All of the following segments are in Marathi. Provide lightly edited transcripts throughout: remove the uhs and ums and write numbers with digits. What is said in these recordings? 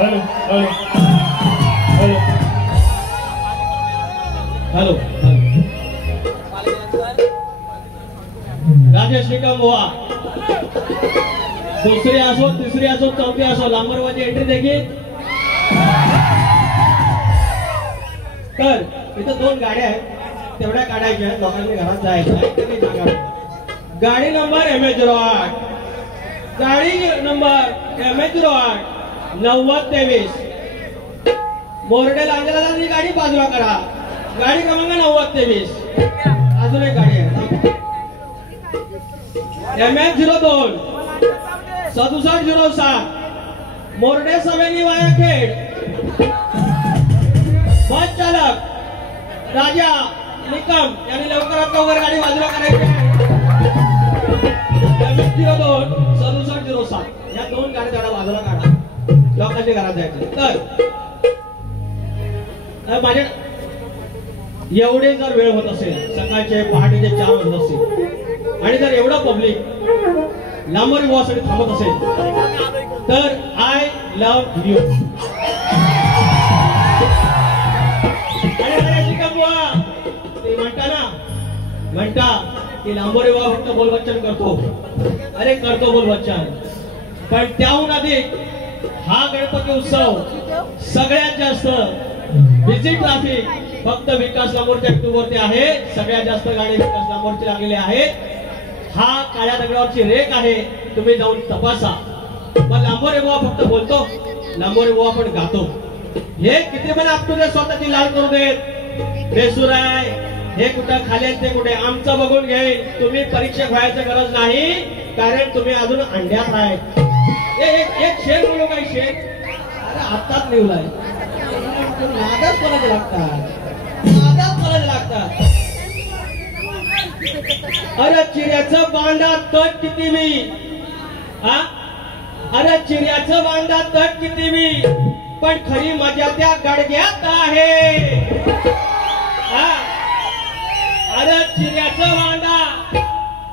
Hello hello hello Rajesh Nikam बुवा, दुसरी असो तिसरी असो चौथी असो लांबरवाची एंट्री देखील. तर इथं 2 गाड्या आहेत, तेवढ्या काढायच्या आहेत, लोकांनी घरात जायचं. गाडी नंबर MH08, गाडी नंबर MH08 9023 मोरडे लांजला ही गाडी बाजूला करा. गाडी क्रमांक 9023. अजून एक गाडी आहे MH02 6707 मोरडे सवेनी वाया खेड. बस चालक राजा निकम यांनी लवकरात लवकर गाडी बाजूला करायची आहे. MH02 6707 या 2 गाड्या तेवढ्या बाजूला काढा, लोकांच्या घरात जायचं. तर माझ्या एवढे जर वेळ होत असेल, सकाळचे पहाटेचे 4 वाजत असेल आणि जर एवढं पब्लिक लांबोरी बुवासाठी थांबत असेल तर आय लव्ह यू. ते म्हणता की लांबोरी बुवा फक्त बोलबच्चन करतो. अरे करतो बोलबच्चन, पण त्याहून अधिक हा गणपती उत्सव सगळ्यात जास्त बिझी ट्रॅफिक फक्त विकास लांबोरच्या युट्यूबवरती आहे. सगळ्यात जास्त गाडी विकास लांबोरची लागलेली आहेत. हा काळ्या दगडावरची रेख आहे, तुम्ही जाऊन तपासा. पण लांबोरे बुवा फक्त बोलतो, लांबोरे बुवा पण गातो. हे किती पण आप तुझे स्वतःची लाल करू देत, बेसूर आहे, हे कुठं खाली ते कुठे आमचं बघून घेईल. तुम्ही परीक्षक व्हायची गरज नाही, कारण तुम्ही अजून अंड्यात आहे. एक शेर बोलू काही शेर, अरे आत्ताच लिवलाय. नादाच कोणाचे लागतात, नादाच कोणाचे लागतात. अरे चिऱ्याचं बांधा तट किती मी, अरे चिऱ्याचं बांधा तट किती मी, पण खरी मजा त्या गडग्यात आहे. अरे चिऱ्याचं बांधा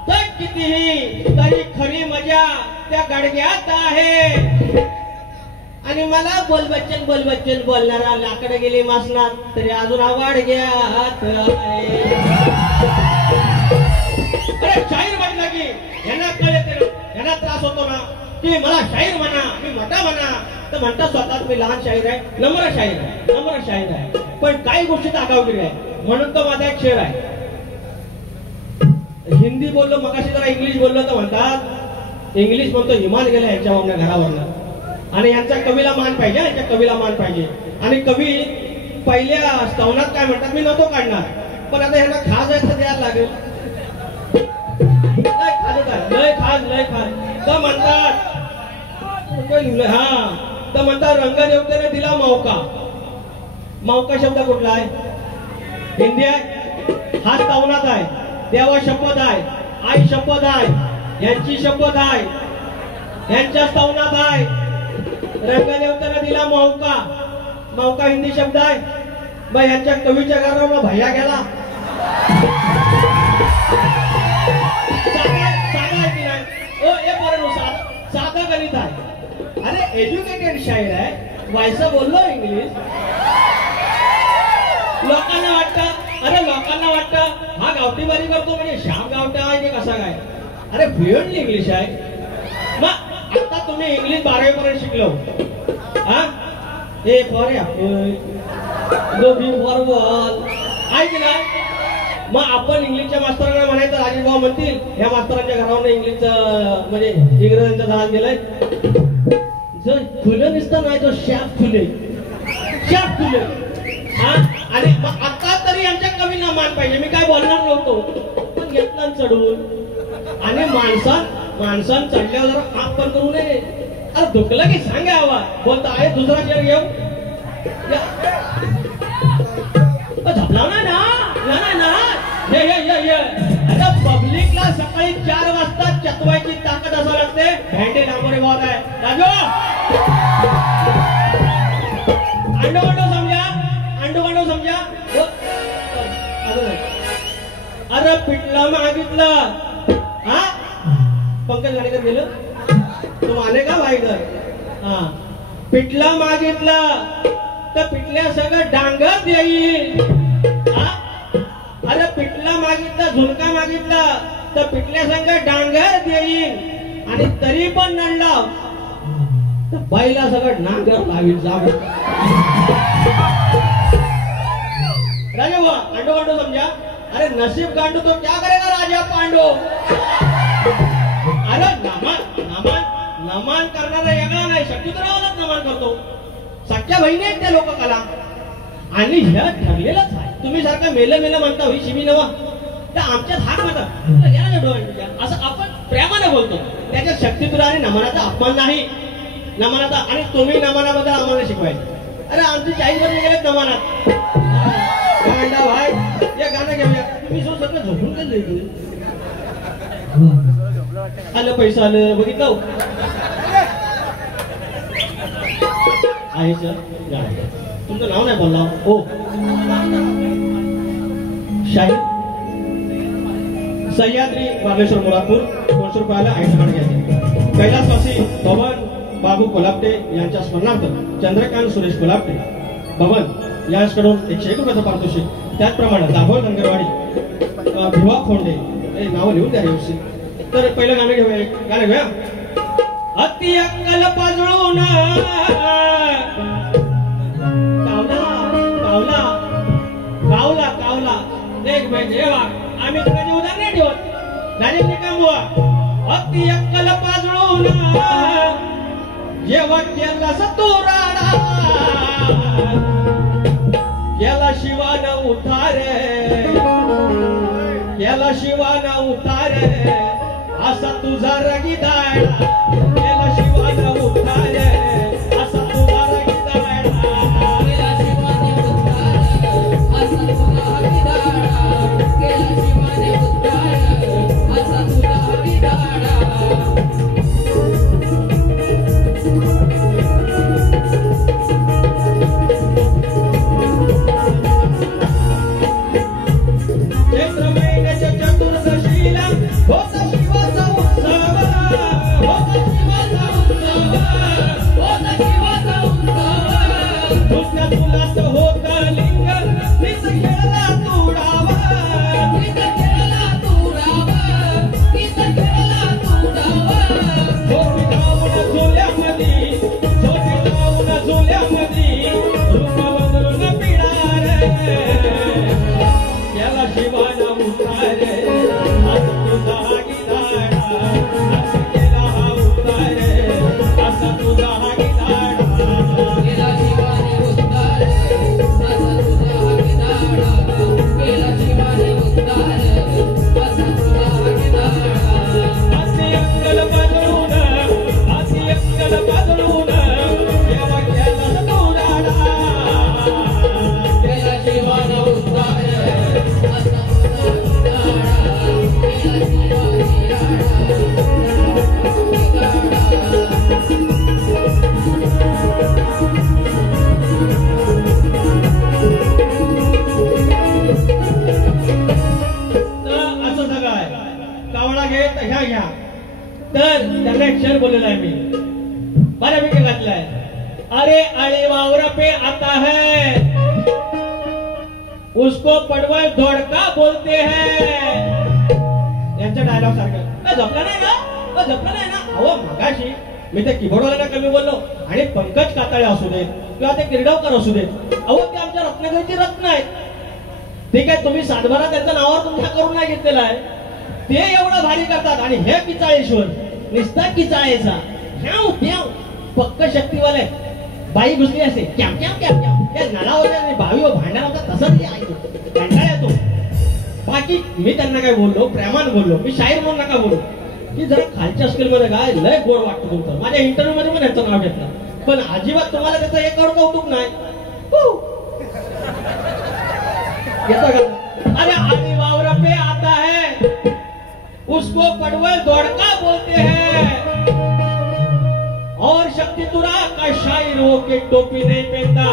तट कितीही, तरी खरी मजा त्या गडग्यात आहे. आणि मला बोलबच्चन बोलबच्चन बोलणारा लाकडं गेली मासनात, तरी अजून आवड घ्या. अरे शाहीर म्हटलं की यांना कळते, यांना त्रास होतो ना की मला शाहीर म्हणा, मी मोठा म्हणा. तर म्हणता स्वतःच मी लहान शाहीर आहे, नम्र शाहीर आहे, नम्र शाहीर आहे. पण काही गोष्टीत आगावगिरी आहे. म्हणून तो माझा एक शेर आहे. हिंदी बोललो मगाशी, जरा इंग्लिश बोललो तर म्हणतात इंग्लिश म्हणतो हिमाल गेला यांच्या घरावरनं, आणि यांच्या कवीला मान पाहिजे, यांच्या कवीला मान पाहिजे. आणि कवी पहिल्या स्तवनात काय म्हणतात, मी नव्हतो काढणार, पण आता यांना खाज आहे तर द्यायला लागेल. लय खाजच आहे, लय खाज लय खाज. तर म्हणतात तर म्हणतात रंगदेवतेने दिला मौका. मौका शब्द कुठला आहे, हिंदी आहे. हा स्तवनात आहे. देवा शपथ आहे, आई शपथ आहे, यांची शपथ आहे, यांच्या स्तवनात आहे. रंगदेवतेने दिला मौका. मौका हिंदी शब्द आहे. मग यांच्या कवीच्या घरावर भैया गेला. साधा गणित आहे. अरे एज्युकेटेड शाहीर आहे, व्हायचं बोललो इंग्लिश. लोकांना वाटतं हा गावठीबारी करतो म्हणजे श्याम गावठा आहे की कसा काय. अरे फ्लुएंटली इंग्लिश आहे. मग आता तुम्ही इंग्लिश 12वी पर्यंत शिकलो. A for apple, B for ball आहे की नाही. मग आपण इंग्लिशच्या मास्तरांना म्हणायचं, राजेश भाऊ म्हणतील ह्या मास्तरांच्या घरावर इंग्लिशचं म्हणजे इंग्रजांचं जहाज गेलंय. जर फुलं दिसतं नाही तो शाप फुले, शाप फुले. आणि मग आता तरी यांच्या कवींना मान पाहिजे. मी काय बोलणार नव्हतो, पण घेतला चढवून. आणि माणसां चढल्यावर जरा हात पण करू नये. अरे दुखलं की सांगा हवा बोलता आहे. दुसरा शेर घेऊ झपलाव ना ना. आता पब्लिकला सकाळी 4 वाजता चतवायची ताकद असावी लागते. भेंडे लांबोरे बहुत आहे. राजू अंडू समजा. अरे पिठलं मागितलं. पंकज गाडीकर गेलं तो माने का भाई घर. पिठला मागितलं तर पिठल्या सगळं डांगर देईल. अरे पिठला मागितलं झुणका मागितला तर पिठल्या सगळं डांगर देईल आणि तरी पण नडला तर बाईला सगळं नांगर लावील. जाऊ राजा बुआ गांडो गांडो समझा. अरे नसीब गांडो तो क्या करेगा राजा पांडो. अरे नमन नमन नमन करणारा वेगळा नाही, शक्तिधरावालाच नमन करतो. सख्या बहिणी आहेत त्या लोक कला आणि हे ठरलेलंच आहे. तुम्ही सारखं मेलं मेलं म्हणता होई शिमी नवा तर आमच्यात हाक म्हणतात असं आपण प्रेमाने बोलतो. त्याच्यात शक्तिधरा आणि नमनाचा अपमान नाही. नमनाचा आणि तुम्ही नमनाबद्दल आम्हाला शिकवायचं. अरे आमची 40 वर्ष गेलेत नमनात. गांडा भाई हे गाणं घेऊया. तुम्ही सगळं झोपून गेले. आलं पैसा आलं बघितलं आहे सर. तुमचं नाव नाही बोलला हो. शाहीर सह्याद्री बागेश्वर मुरादपूर 200 रुपयाला आयटम घ्यायचे. कैलासवासी भवन बाबू कोल्हापटे यांच्या स्मरणार्थ चंद्रकांत सुरेश कोल्हापटे भवन याकडून 101 रुपयाचा पारितोषिक. त्याचप्रमाणे दाभोळ धनगरवाडी भिवा खोंडे हे नाव लिहून द्या व्यवस्थित. तर पहिलं गाणं घेऊया. गाणं घेऊया. अति अक्कल पाजळून कावला कावला कावला कावला देख भाई देवा आम्ही तुझे उदाहरण नाही ठेवत. डायरेक्ट काम हुआ. अति अक्कल पाजळून जेव्हा केला सतुराडा केला शिवानं उतारे केला शिवानं उतारे असा तुझा रगीदाडा. केला शिवानं उतारे असा तुझा रगीदाडा. केला शिवानं उतारे असा तुझा रगीदाडा. केला शिवानं उतारे असा तुझा रगीदाडा. उसको पडवळ धोडका बोलते हैं. यांचा डायलॉग सारखा झपला नाही ना झपला नाही ना. अहो मगाशी मी त्या कीबोर्डवाल्याला कमी बोललो आणि पंकज काताळे असू देत किंवा ते किरडावकर असू देत. अहो ते आमच्या रत्नागिरीची रत्न आहेत. ठीक आहे तुम्ही सातबारा त्यांच्या नावावर तुमच्या करून नाही घेतलेला आहे. ते एवढं भारी करतात आणि हे किचाळेश्वर निस्ता किचाळेचा ह्याव ह्याव पक्क शक्तीवाले बाई घुसली असते क्या क्या क्या क्या त्या नळावर भावी भांडण होता तसंच ऐकतो कंटाळा येतो. बाकी मी त्यांना काय बोललो प्रेमान बोललो. मी शाहीर म्हणून नका बोलू की जरा खालच्या स्केल मध्ये काय लय गोड वाटतं तुमचं. माझ्या इंटरव्ह्यू मध्ये पण यांचं नाव घेतलं पण अजिबात तुम्हाला त्याचं एक कौतुक नाही. अरे आदि वावरा पे आता है उसको पडवळ धोडका बोलते हैं और शक्तितुरा का शायर हो के टोपी नहीं पहनता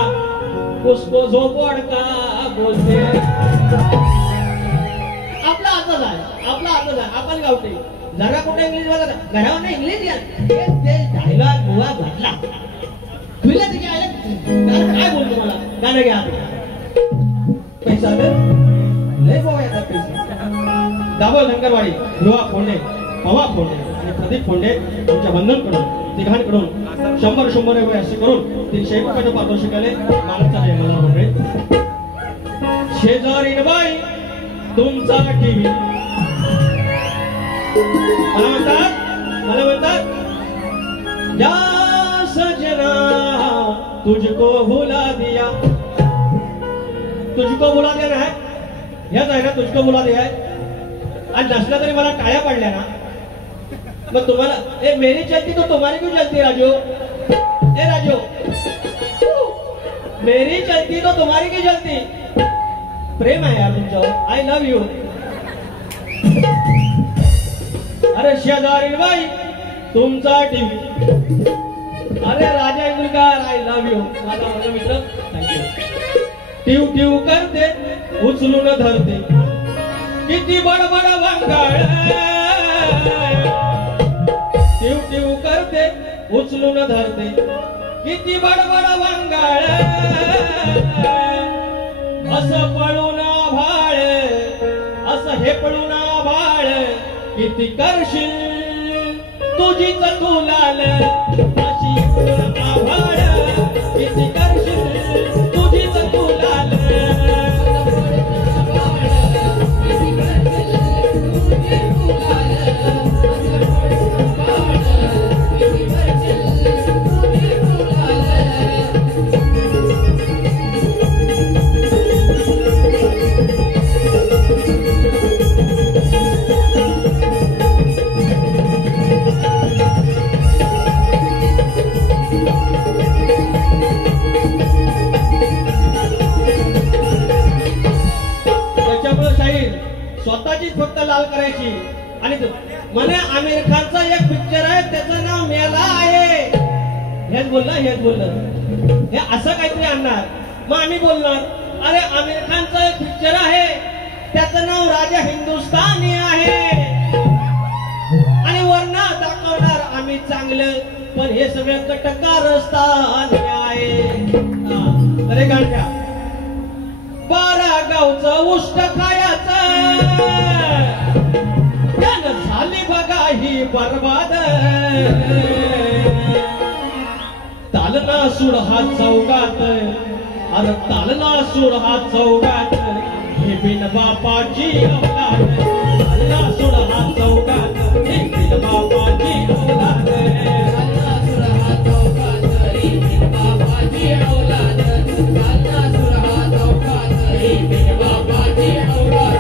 उसको झोपड़का बोलते हैं. आपला आताच आहे आपण गावते जरा कुठे इंग्लिश बोलत घरावर इंग्लिश डायलॉग बुवा भरला तुला त्याची आयला काय बोलतो मला गाणं घ्या पैसा लय बाबा येतात पैसा दाबोळ धनगरवाडी ध्रुवा फोंडे पवा फोंडे आणि प्रदीप फोंडे आमच्या बंधनकडून तिघांकडून 100 रुपये असे करून 300 रुपयाचं पारितोषिकाने मानवता जय मला म्हणणे शेजारी बाई तुमचा टीव्ही मला म्हणतात या सजना तुझको भुला दिया ना है याच आहे ना तुझको भुला दिया है आज नसला तरी मला टाळ्या पडल्या ना मग तुम्हाला ए मेरी चलती तो तुम्हारी क्यों चलती राजू ए राजू मेरी चलती तो तुम्हारी क्यों चलती प्रेम आहे यार तुमच्यावर आय लव्ह यू अरे शेजारी बाई तुमचा टीव्ही अरे राजा इंदुरकर आय लव्ह यू माझा माझा मित्र थँक्यू टिव टिव करते उचलून धरते किती बडबड वांगाळ टिव टिव करते उचलून धरते किती बडबड वांगाळ असं पळून भाळ असं हे पळून भाळ किती करशील तुझीच तू लाल अशी भाळ किती करशील तुझीच तू लाल स्वतःचीच फक्त लाल करायची आणि म्हणे आमिर खानचा एक पिक्चर आहे त्याचं नाव मेला आहे हेच बोललं हे असं काहीतरी आणणार मग आम्ही बोलणार अरे आमिर खानचा एक पिक्चर आहे त्याचं नाव राजा हिंदुस्तानी आहे आणि वरना दाखवणार आम्ही चांगलं पण हे सगळं कटकारस्थानी आहे अरे गाणं 12 गावचं उष्ट खायचं त्यानं झाली बघा ही बरबाद तालना सूर हा चौकात अरे तालना सूर हा चौकात हे बिन बापाची औलाद तालना सूर हा चौकात हे बिन बापाची औलाद तालना सूर हा चौकात हे बिन बापाची औलाद तालना सूर हा चौकात हे बिन बापाची औलाद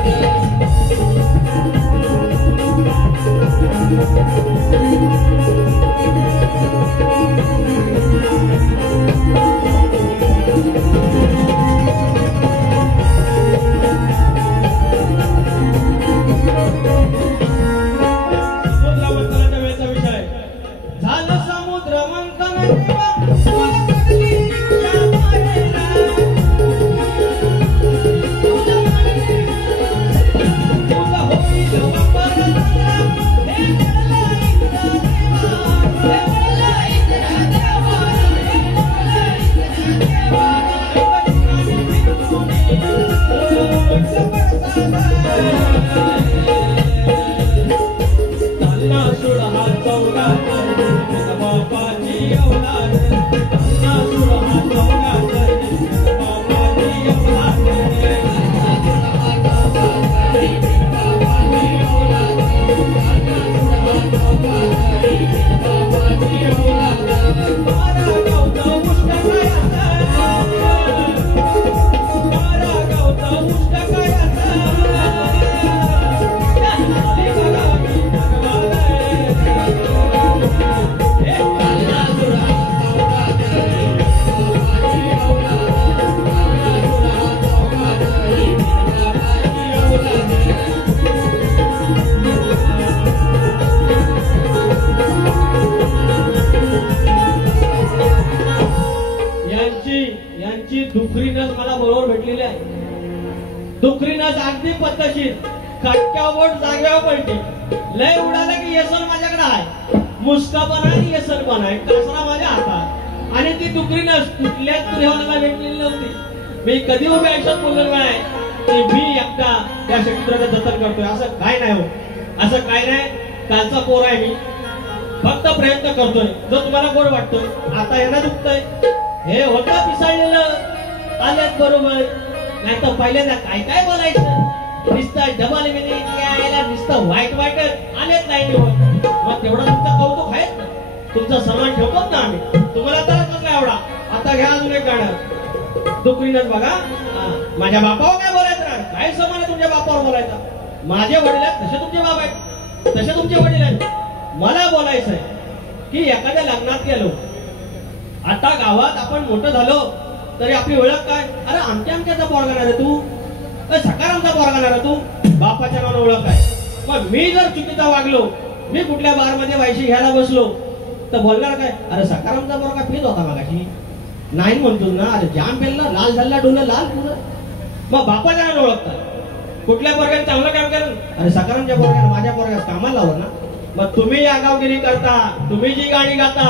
मला बरोबर भेटलेली आहे दुखरीनच अगदी पद्धतशीर खटक्यावर जाग्यावर पडते लय उडाला की येसन माझ्याकडे आहे मुस्का पण आहे येसन पण आहे कासरा माझ्या हातात आणि ती दुकरीनच कुठल्याच देवाला भेटलेली नव्हती. मी कधी उभ्या आयुष्यात बोललो नाही की मी एकटा त्या क्षेत्राचं जतन करतोय. असं काय नाही हो, असं काय नाही. कालचा पोर आहे मी, फक्त प्रयत्न करतोय जो तुम्हाला गोड वाटतोय. आता यांना दुखतंय, हे होतं पिसाळलेलं आल्यात बरोबर. नाही तर पहिल्यांदा काय काय बोलायचं, नुसतं डबल मिनिट यायला नुसतं वाईट वाईटच आलेच नाही. मग तेवढं तुमचं कौतुक आहे, तुमचा सन्मान ठेवतो ना आम्ही. तुम्हाला तर कसला एवढा. आता घ्या अजून एक गाणं दुकरीनच बघा. माझ्या बापावर काय बोलायचं ना, काय समान आहे तुमच्या बापावर बोलायचा. माझे वडील आहेत तसे तुमचे बाप आहेत, तसे तुमचे वडील आहेत. मला बोलायचंय की एखाद्या लग्नात गेलो, आता गावात आपण मोठं झालो तरी आपली ओळख काय, अरे आमच्याचा पोरगा आहे तू, सकारामचा पोरगा आहे तू, बापाच्या नावाने ओळख आहे. मग मी जर चुकीचा वागलो, मी कुठल्या बार मध्ये वायशी घ्यायला बसलो तर बोलणार काय, अरे सकारामचा पोरगा पीत होता मागाशी, नाही म्हणतो ना, अरे जाम पेलला, लाल झाला डोलं लाल पुरं. मग बापाच्या नावाने ओळखतात. कुठल्या पोरग्याने चांगलं काम केलं, अरे सकारामच्या पोरग्याने माझ्या पोरग्यास कामाला लावलं ना. मग तुम्ही आगावगिरी करता, तुम्ही जी गाणी गाता,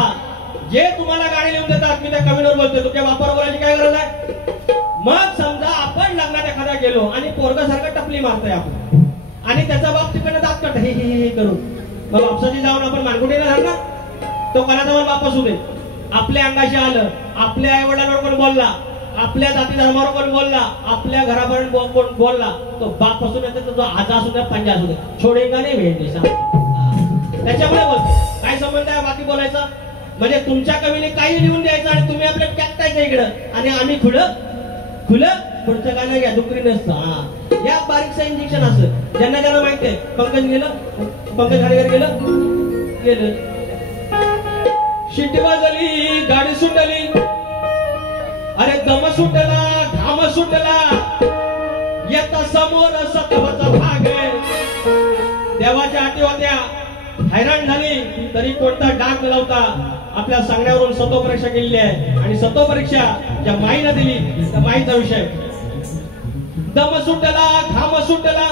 जे तुम्हाला गाणी लिहून देतात, मी त्या कवीवर बोलतो, तुमच्या बापावर बोलायची काय गरज आहे. मग समजा आपण लग्नात एखादा गेलो आणि पोरगा सारखं टपली मारतोय आपण, आणि त्याचा बाप तिकडनं दात काढ हे करून, मग बापसाची जाऊन आपण मानकुटीला धरणार. तो कोणाचा पण बाप असू दे, आपल्या अंगाशी आलं, आपल्या आई वडिलांवर कोण बोलला, आपल्या जाती धर्मावर कोण बोलला, आपल्या घरापर्यंत कोण बोलला, तो बाप असू दे, तो आजा असू दे, पंजा असू दे, छोडेगा नाही भेट. त्याच्यामुळे बोलतो, काय संबंध आहे बाकी बोलायचा. म्हणजे तुमच्या कवीने काही लिहून द्यायचं आणि तुम्ही आपल्या टाकायचं इकडं, आणि आम्ही खुलं पुढचं गाणं घ्या दुकरी नसतं. या बारीकचं इंजेक्शन असं ज्यांना ज्यांना माहिती आहे. पंकज गेलं, पंकज खाडीवर गेलं, शिट्टी वाजली, गाडी सुटली, अरे दम सुटला, घाम सुटला, येता समोर सत्वाचा भाग आहे. देवाच्या आटी होत्या, हैराण झाली तरी कोणता डाग लावता. आपल्या सांगण्यावरून सत्व परीक्षा केलेली आहे, आणि सत्व परीक्षा ज्या माईनं दिली त्या माईचा विषय. दम सुटला, घाम सुटला,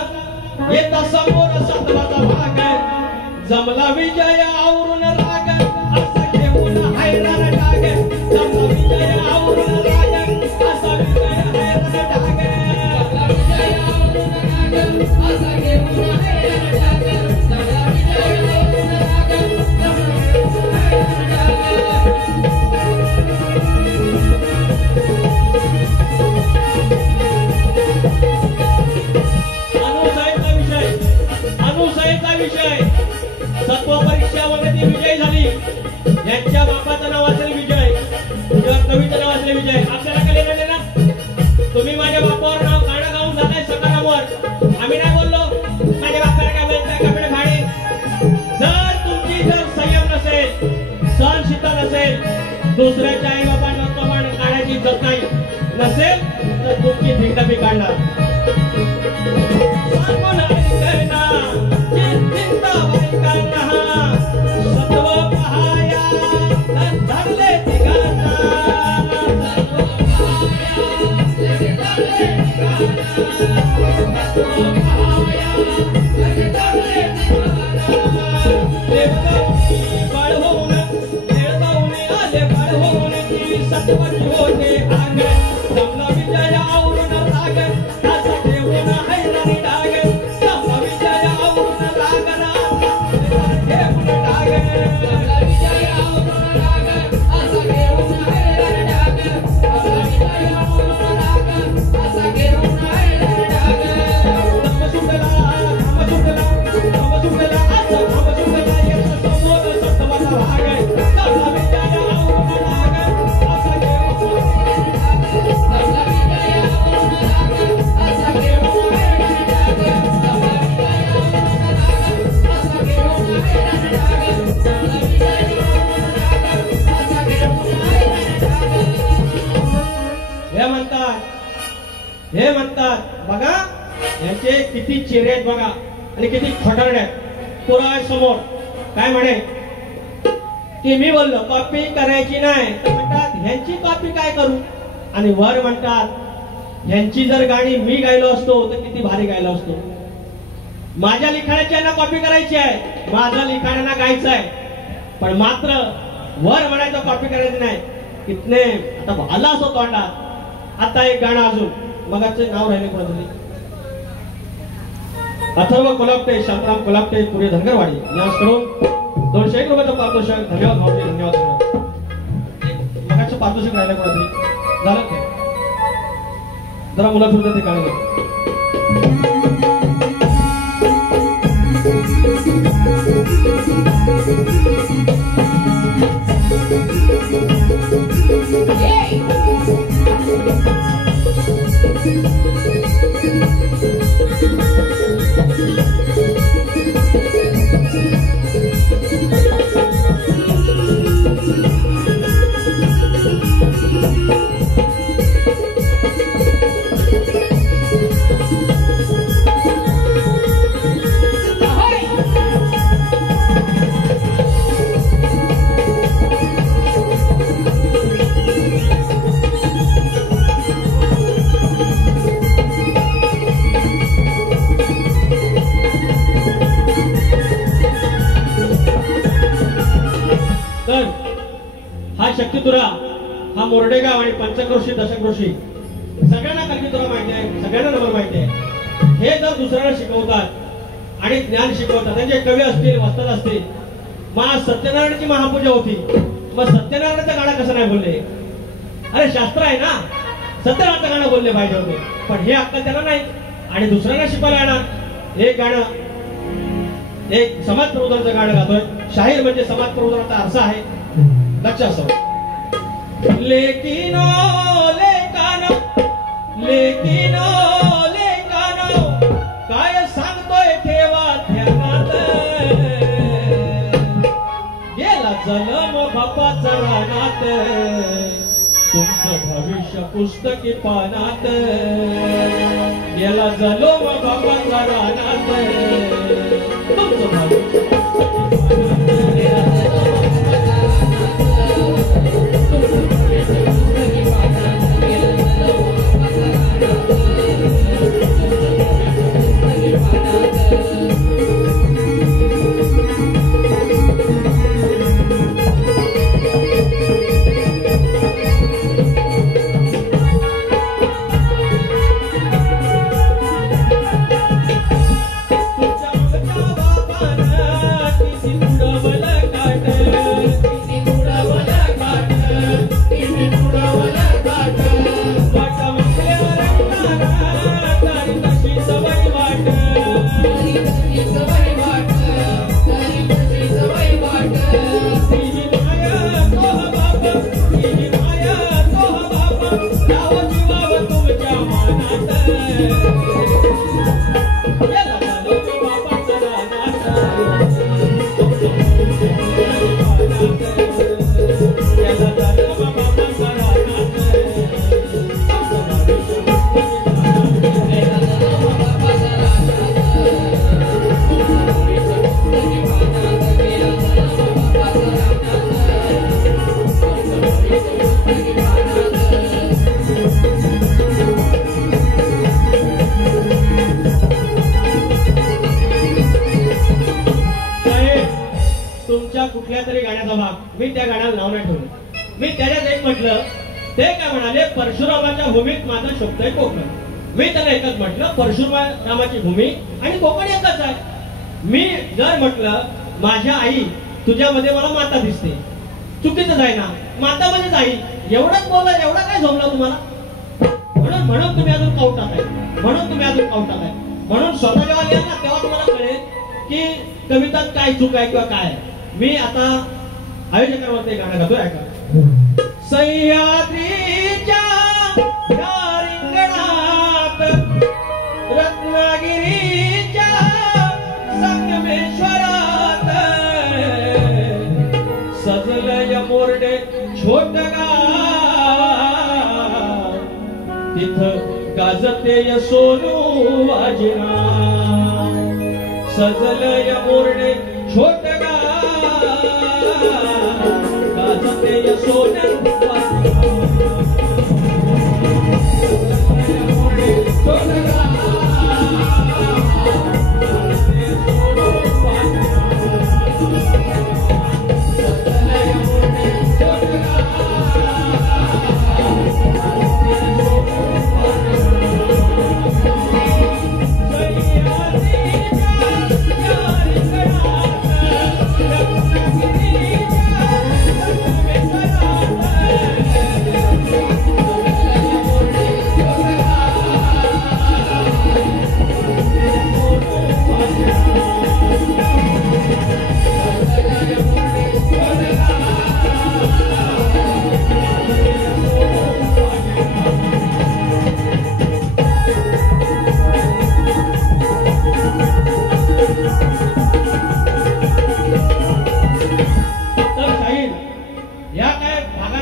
येता समोर सत्वाचा भाग आहे. जमला विजय आवरून राग, असा घेऊन हैराण डाग. जमला विजय आवरून राग, असा विजय हैराण डाग. जमला विजय आवरून राग, असा घेऊन हैराण डाग. जमला विजय आवरून राग, असा हैराण डाग. अनुसयेचा विषय सत्व परीक्षामध्ये ती विजय झाली. यांच्या बापाचं नाव असेल विजय, तुझ्या कवीचं नाव असेल विजय. आपल्याला काय लेणं ना, तुम्ही माझ्या बापावर नाव गाणं गाऊन जाताय सकारामवर, आम्ही नाही बोललो. माझ्या बापाला काय बोलताय कपडे भाडे. जर तुमची संयम नसेल, सहनशीलता नसेल, दुसऱ्याच्या आई बापांना प्रमाण काढायची इज्जत नाही नसेल, तर तुमची भिंड मी काढणार. सत्व पहाया धरले तिघांना, सत्वाची होते आग. जमला विजय आवरून राग, असा घेऊन हैराणी डाग. जमला विजय आवरून राग, घेऊन डाग. जमला विजय आवरून राग, असा घेऊन हैराणी डाग. जमला विजय आवरून राग, असा घेऊन हैराणी डाग. दम सुटला, घाम सुटला, दम सुटला, असं घाम सुटला, येतं समोर सत्वाचा भाग. जमला विजय आवरून राग, असा घेऊन जमला विजय आवरून राग, असा घेऊन हैराणी डाग. जमला विजय आवरून राग, असा घेऊन हैराणी डाग. जमला विजय आवरून राग, असा घेऊन हैराणी डाग. हे म्हणतात बघा, यांचे किती चेहरे आहेत बघा, आणि किती खटरणे आहेत. पुराय समोर काय म्हणे की मी बोललो कॉपी करायची नाही, तर म्हणतात ह्यांची कॉपी काय करू. आणि वर म्हणतात ह्यांची जर गाणी मी गायलो असतो तर किती भारी गायलो असतो. माझ्या लिखाणाची यांना कॉपी करायची आहे, माझं लिखाणांना गायचं आहे, पण मात्र वर म्हणायचं कॉपी करायचं नाही. इथने आता आला असो तोंडात. आता एक गाणं अजून मगाचे नाव राहिले कोणातरी अथर्व कोलापटे, शांताराम कोलापटे, पुरे धनगरवाडी यास करून 201 रुपयाचं पारितोषिक. धन्यवाद भाऊजी, धन्यवाद. मगाचं पारितोषिक राहिलं कोणातरी झालं काय जरा मुला पुढे ते गाणं शक्तितुरा हा मोरडेगाव आणि पंचक्रोशी दशक्रोशी सगळ्यांना कल्पितुरा माहिती आहे, सगळ्यांना नंबर माहिती आहे. हे जर दुसऱ्याला शिकवतात आणि ज्ञान शिकवतात, त्यांचे कवी असतील, वस्ताद असतील. मग सत्यनारायणाची महापूजा होती, मग सत्यनारायणाचं गाणं कसं नाही बोलले? अरे शास्त्र आहे ना, सत्यनारायणाचं गाणं बोलले पाहिजे होते, पण हे अक्कल त्यांना नाही आणि दुसऱ्यांना शिकवायला येणार. हे गाणं एक समाज प्रबोधनाचं गाणं गातोय. शाहीर म्हणजे समाज प्रबोधनाचा आरसा आहे, लक्ष असावं. लेकिनो लेकानो लेकिनो लेकानो काय सांगतोय ठेवा ध्यानात. गेला जन्म बापाचा रानात, तुमचं भविष्य पुस्तकी पानात. गेला जन्म बापाचा रानात, तुमचं भविष्य कुठल्या तरी गाण्याचा भाग मी त्या गाण्याला नाव नाही ठेवलं. मी त्याच्यात एक म्हटलं, ते काय म्हणाले, परशुरामाच्या भूमीत माझा शोभतोय कोकण. मी त्याला एकच म्हटलं, परशुरामाची भूमी आणि कोकण एकच आहे. मी जर म्हटलं माझ्या आई तुझ्यामध्ये मला माता दिसते, चुकीचं आहे ना, माता म्हणजेच आई. एवढंच बोलला, एवढा काय झोपला तुम्हाला? म्हणून तुम्ही अजून काउटात आहे, म्हणून तुम्ही अजून काउटात आहे. म्हणून स्वतः जेव्हा लिहाल ना तेव्हा तुम्हाला कळेल की कवितात काय चूक आहे किंवा काय आहे. मी आता आयोजकांवरती गाणं गातोय, ऐका. सह्याद्रीच्या रिंगणात रत्नागिरीच्या संगमेश्वरात सजलय मोरडे छोट गाव, तिथं गाजते सोनू वाजना. सजलय मोरडे छोट गाजते सोनू वाजना.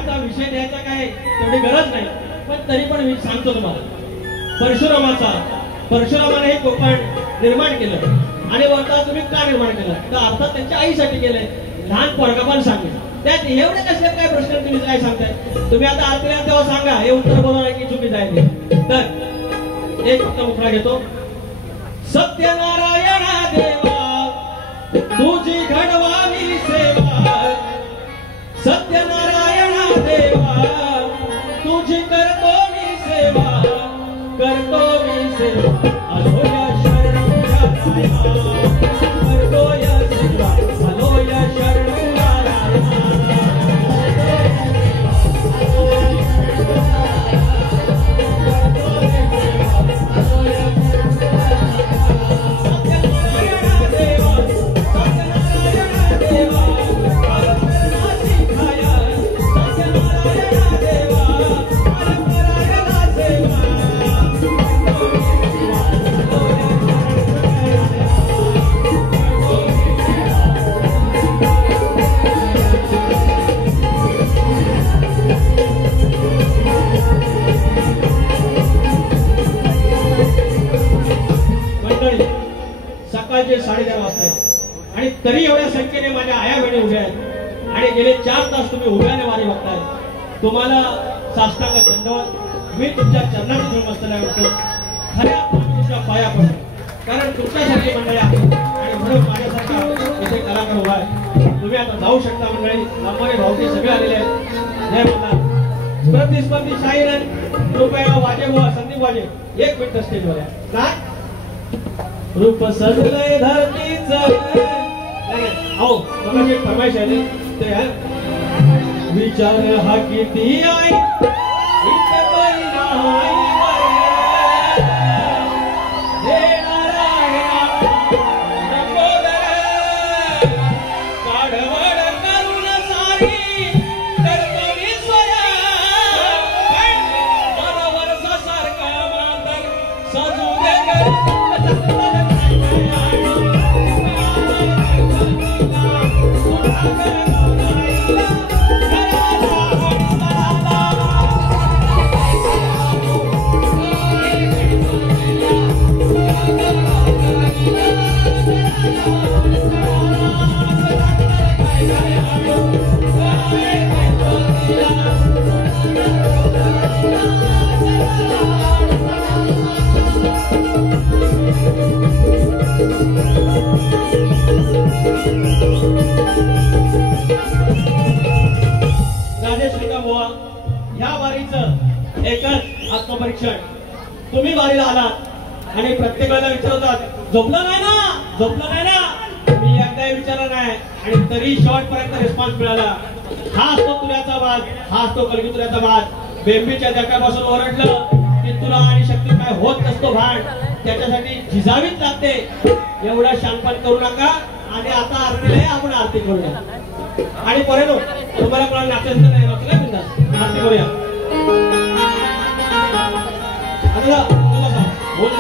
पुराणाचा विषय द्यायचा काय तेवढी गरज नाही, पण तरी पण मी सांगतो तुम्हाला. परशुरामाने हे कोकण निर्माण केलं आणि वरता तुम्ही का निर्माण केलं तर अर्थात त्यांच्या आईसाठी केलंय. लहान पोरगा पण सांगेल त्यात एवढे कसले काय प्रश्न तुम्ही काय सांगताय. तुम्ही आता आरतीला तेव्हा सांगा हे उत्तर बरोबर की चुकीचं आहे ते. तर एक फक्त मुखडा घेतो. सत्यनारायणा देवा तुझी घडवावी सेवा, सत्यनारायणा देवा तुझी करतो मी सेवा, करतो मी सेवा आलो या शरणू करतो या सेवा आलो या शरणू सकाळचे 11:30 वाजता आहेत आणि तरी एवढ्या संख्येने माझ्या आया बहिणी उभ्या आहेत आणि गेले 4 तास तुम्ही उभ्याने वारी बघताय. तुम्हाला साष्टांग दंडवत. मी तुमच्या चरणात नमस्कार करतो. खऱ्या तुमच्या पाया पडतो कारण तुमच्यासारखी मंडळी आहेत आणि म्हणून माझ्यासारखा इथे कलाकार उभा आहे. तुम्ही आता जाऊ शकता. मंडळी लंबाने भावके सगळे आलेले आहेत. जय बोला. प्रतिस्पर्धी शाहीर कृपया वाजे बुवा संदीप वाजे 1 मिनिट स्टेजवर आहे. काय रूप सजलय धरतीच आओ मगाशी फरमाईश आहे ते आहे. विचार हा किती आहे इथे परिणाम एकच आत्मपरीक्षण. तुम्ही वारीला आलात आणि प्रत्येकाला विचारतात झोपलं नाही ना. मी एकदाही विचारलं नाही आणि तरी शेवटपर्यंत रिस्पॉन्स मिळाला. हा असतो तुऱ्याचा बाज, हा असतो कलगी तुऱ्याचा बाज. बेंबीच्या धक्क्यापासून ओरडलं की तुला आणि शक्ती काय होत नसतो भांड, त्याच्यासाठी झिजावीच लागते. एवढं शांतपण करू नका आणि आता आरतीला आपण आरती करूया. आणि पोरेनो तुम्हाला कोणाला नाचायचं नाही आरती करूया. बोल